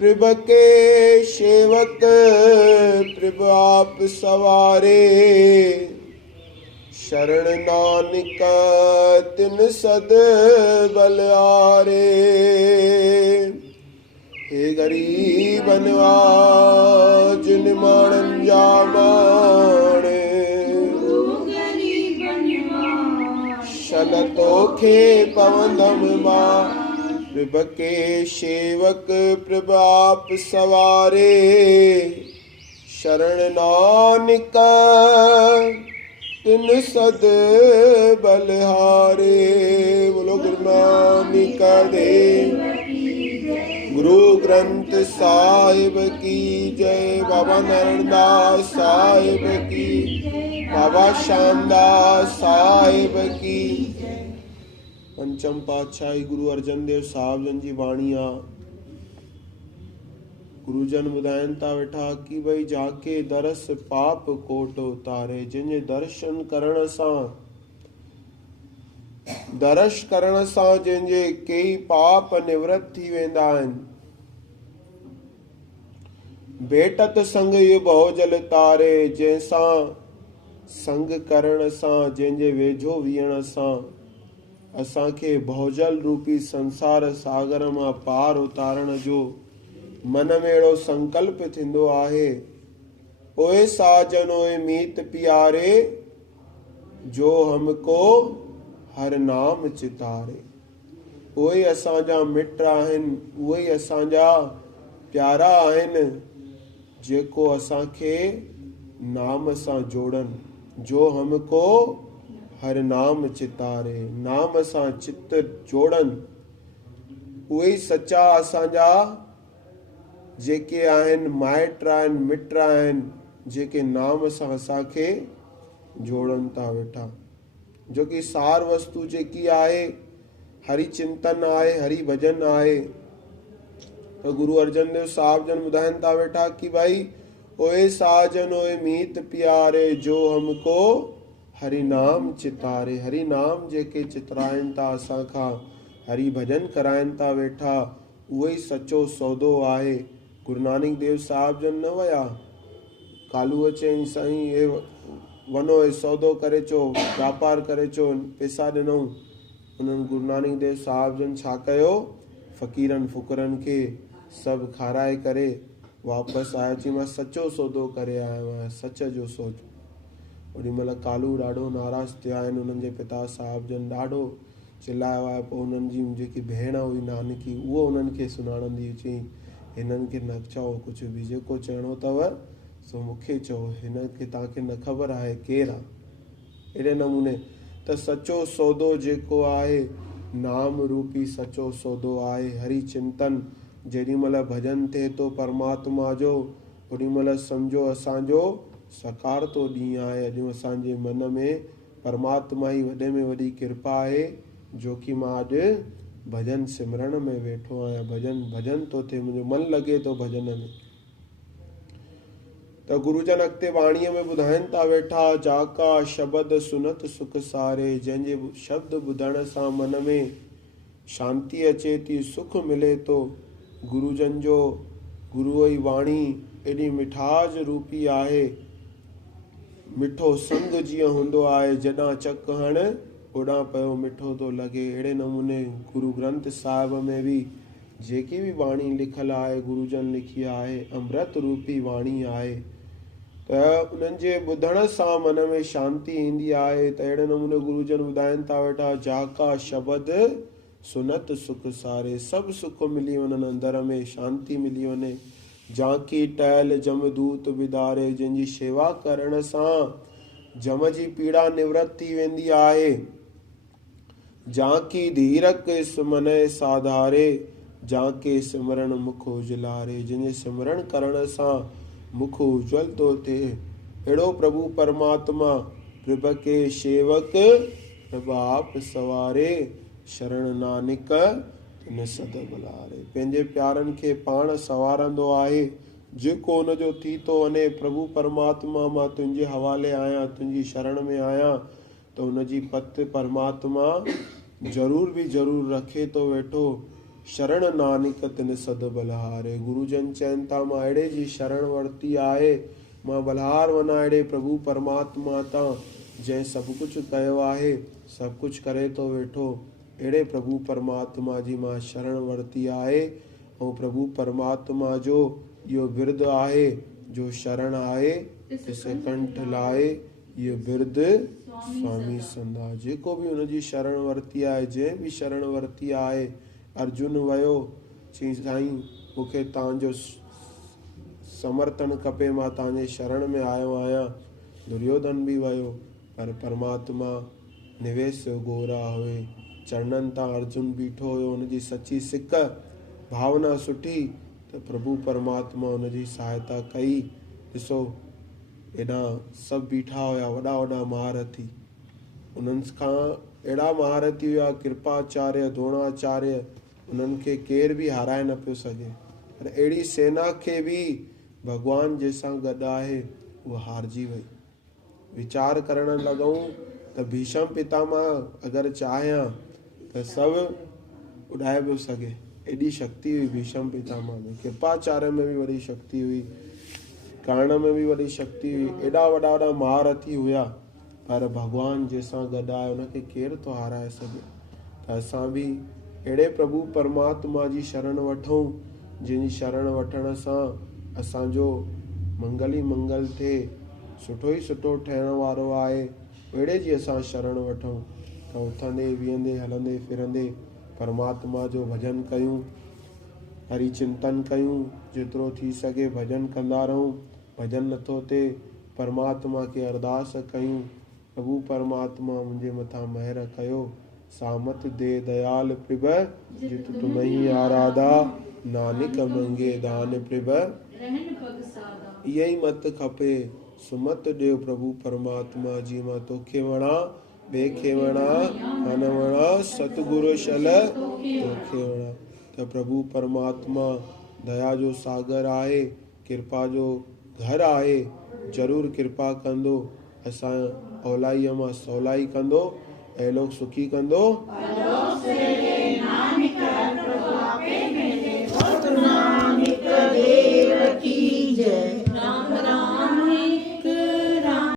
प्रभ के सेवक प्रभ आप सवारे, शरण नानक तिन सद बलिहारे। हे गरीब निवाज निमाणन जामाणे, शन तोखे पवंदम मां। प्रभ के सेवक प्रभ आप सवारे, शरण नानक तिन सद बलिहारे। बोलो गुरु नानक देव, गुरु ग्रंथ साहिब की जय। बाबा नरनदास साहिब की, बाबा श्यामदास साहिब की। पंचम पातशाही गुरु अर्जन देव साहिब जन जी बाणी आ। गुरुजन ॿुधाइनि था वेठा कि भई जाके दरस पाप कोट उतारे। जिन दर्शन करण सां, दर्श करण सां जंहिंजे कई पाप निवृत थी वेंदा आहिनि। भेटत संग इहो भवजल तारे, जंहिंसां संग करण सां, जंहिंजे वेझो विहण सां असांखे भवजल रूपी संसार सागर मां पार उतारण जो मन में अहिड़ो संकल्प थींदो आहे। ओए साजन ओए मीत प्यारे, जो हमको हर नाम चितारे। उहे असांजा मिट आहिनि, उहे असांजा प्यारा आहिनि, जेको असांखे नाम सां जोड़नि। जो हमको हर नाम चितारे, नाम सां चित जोड़नि। उहे सच्चा असांजा जेके आहिनि माइट आहिनि, मिट आहिनि, जेके नाम सां असांखे जोड़नि था वेठा। जो कि सार वस्तु जेकी आहे हरि चिंतन आहे, हरि भजन आहे। तो गुरु अर्जन देव साहिब जन ॿुधाइनि था वेठा कि भाई ओए साजन ओए मीत प्यारे, जो हमको हरि नाम चितारे। हरि नाम जेके चितराइनि था असांखां, हरि भजन कराइनि था वेठा, उहो ई सचो सौदो आहे। गुरु नानक देव साहिब जन न विया कालूअ चयईं साईं हे वञो हे सौदो करे अचो, वापार करे अचो, पैसा ॾिनऊं। उन्हनि गुरु नानक देव साहिब जन छा कयो, फ़क़ीरनि फ़ुकरनि खे सभु खाराए करे वापसि आया। चई मां सचो सौदो करे आयो आहियां, सच जो सौदो। ओॾी महिल कालू ॾाढो नाराज़ थिया आहिनि। उन्हनि जे पिता साहिब जन ॾाढो चिल्लायो आहे। पोइ उन्हनि जी जेकी भेण हुई नानकी, उहो उन्हनि खे सुञाणंदी हुई। चई हिननि खे न चओ कुझु बि, जेको चइणो अथव सो मूंखे चओ, हिन खे तव्हांखे न ख़बर आहे केरु आहे। अहिड़े नमूने त सचो सौदो जेको आहे नाम रूपी सचो सौदो आहे। हरि चिंतन जेॾी महिल भजन थिए थो परमात्मा जो, ओॾी महिल सम्झो असांजो सकारतो ॾींहुं आहे। अॼु असांजे मन में परमात्मा जी वॾे में वॾी कृपा आहे, जो कि मां अॼु भजन सिमरण में वेठो आहियां। भजन थो थिए, मुंहिंजो मन लॻे थो भजन में। त गुरुजन अॻिते वाणीअ में ॿुधाइनि था वेठा, जाका शब्द सुनत सुख सारे। जंहिंजे शब्द ॿुधण सां मन में शांती अचे थी, सुख मिले थो। गुरुजन जो गुरुअ जी वाणी एॾी मिठास रूपी आहे। मिठो संग जीअं हूंदो आहे, जॾां चक हण ओॾां पियो मिठो थो लॻे। अहिड़े नमूने गुरु ग्रंथ साहिब में बि जेकी बि वाणी लिखल आहे, गुरुजन लिखी आहे, अमृत रूपी वाणी आहे। त उन्हनि जे ॿुधण सां मन में शांती ईंदी आहे। त अहिड़े नमूने गुरुजन ॿुधाइनि था वेठा, जाका शब्द सुनत सुख सारे। सभु सुख मिली वञनि, अंदर में शांति मिली वञे। जाकी टहल जमदूत विदारे, जंहिंजी शेवा करण सां जम जी पीड़ा निवृत थी वेंदी आहे। जाकी धीरक सुमनय साधारे, जाके सिमरन मुख उजलारे। जंहिंजे सिमरन करण सां मुख उज्जवल थो थिए। अहिड़ो प्रभु परमात्मा प्रभ के सेवक प्रभ आप सवारे, शरण नानक तिन सद बलिहारे। पंहिंजे प्यारनि खे पाण सवारंदो आहे। जेको उनजो थी थो वञे, प्रभु परमात्मा मां तुंहिंजे हवाले आहियां, तुंहिंजी शरण में आहियां, त उनजी पत परमात्मा ज़रूर बि ज़रूर रखे थो वेठो। शरण नानक तिन सद बलहारे। गुरुजन चवनि था मां अहिड़े जी शरण वरिती आहे, मां बलहार वञा अहिड़े प्रभु परमात्मा तां जंहिं सभु कुझु कयो आहे, सभु कुझु करे थो वेठो, अहिड़े प्रभु परमात्मा जी मां शरण वरिती आहे। ऐं प्रभु परमात्मा जो इहो बिरद आहे, जो शरण आहे तिस कंठ लाए, इहो बिरद स्वामी संधा। जेको बि हुनजी शरण वरिती आहे, जंहिं बि शरण वरिती आहे। अर्जुन वियो, चई साईं मूंखे तव्हांजो समर्थन खपे, मां तव्हांजे शरण में आयो आहियां। दुर्योधन बि वियो, पर परमात्मा निवेश गोरा हुए, चरणनि तां अर्जुन बीठो हुयो, हुनजी सची सिक भावना सुठी, त प्रभु परमात्मा हुनजी सहायता कई। ॾिसो एॾा सभु बीठा हुया, वॾा वॾा महारथी, उन्हनि खां अहिड़ा महारथी हुआ, कृपाचार्य, द्रोणाचार्य, उन्हनि खे केर बि हाराए न पियो सघे। पर अहिड़ी सेना खे बि भॻवान जंहिंसां गॾु आहे उहा हारजी वई। वीचार करणु लॻूं त भीष्म पितामह अगरि चाहियां त सभु उॾाए पियो सघे, एॾी शक्ति हुई भीष्म पितामह में। कृपाचार्य में बि वॾी शक्ति हुई, कर्ण में बि वॾी शक्ति हुई, एॾा वॾा वॾा महारथी हुया, पर भॻवान जंहिंसां गॾु आहे उनखे केरु थो हाराए सघे। त असां बि अहिड़े प्रभु परमात्मा जी शरण वठूं, जंहिंजी शरण वठण सां असांजो मंगल ई मंगल थिए, सुठो ई सुठो ठहिण वारो आहे। अहिड़े जी असां शरण वठूं त उथंदे विहंदे हलंदे फिरंदे परमात्मा जो भॼन कयूं, हरि चिंतन कयूं, जेतिरो थी सघे भॼन कंदा रहूं। भॼन नथो थिए, परमात्मा खे अरदास कयूं, प्रभु परमात्मा मुंहिंजे मथां महर कयो, सामत दे दयाल प्रभ, जित तुमहि आराधा, नानक मंगे दान प्रभ, इहा ई मत खपे। सुमत ॾियो प्रभु परमात्मा जी, मां तोखे वणा ॿिए खे वणा, मन वणा सतगुरु शल तोखे वणा। त प्रभु परमात्मा दया जो सागर आहे, कृपा जो घर आहे, ज़रूरु कृपा कंदो, असां औलाईअ मां सवलाई कंदो, ऐं लोग सुखी कंदो।